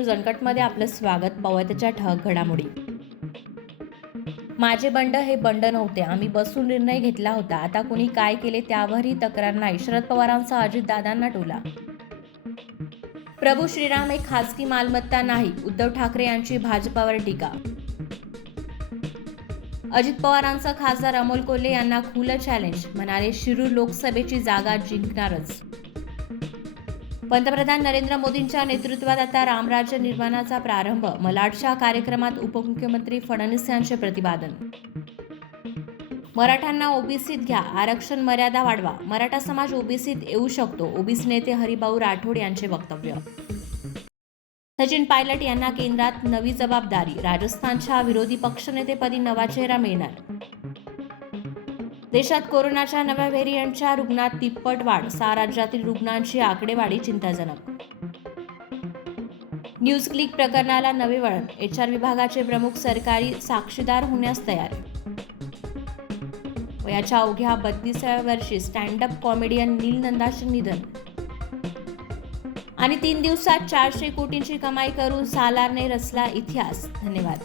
News अनकटमध्ये आपलं स्वागत. पाहूया त्याच्या ठळक घडामोडी. माझे बंड हे बंड नव्हते. आम्ही बसून निर्णय घेतला होता. आता कोणी काय केले त्यावरही तक्रार नाही. शरद पवारांचा अजितदादांना टोला. प्रभू श्रीराम हे खासगी मालमत्ता नाही. उद्धव ठाकरे यांची भाजपावर टीका. अजित पवारांचा खासदार अमोल कोल्हे यांना खुलं चॅलेंज. म्हणाले, शिरूर लोकसभेची जागा जिंकणारच. पंतप्रधान नरेंद्र मोदींच्या नेतृत्वात आता रामराज्य निर्माणाचा प्रारंभ. मलाडच्या कार्यक्रमात उपमुख्यमंत्री फडणवीस यांचे प्रतिपादन. मराठ्यांना ओबीसीत घ्या, आरक्षण मर्यादा वाढवा. मराठा समाज ओबीसीत येऊ शकतो. ओबीसी नेते हरिभाऊ राठोड यांचे वक्तव्य. सचिन पायलट यांना केंद्रात नवी जबाबदारी. राजस्थानच्या विरोधी पक्षनेतेपदी नवा चेहरा मिळणार. देशात कोरोनाच्या नव्या व्हेरियंटच्या रुग्णात तिप्पट वाढ. 6 राज्यातील रुग्णांची आकडेवारी चिंताजनक. न्यूज क्लिक प्रकरणाला नवे वळण. HR विभागाचे प्रमुख सरकारी साक्षीदार होण्यास तयार. वयाच्या अवघ्या 32व्या वर्षी स्टँडअप कॉमेडियन नील नंदाचे निधन. आणि 3 दिवसात 400 कोटींची कमाई करून सालारने रचला इतिहास. धन्यवाद.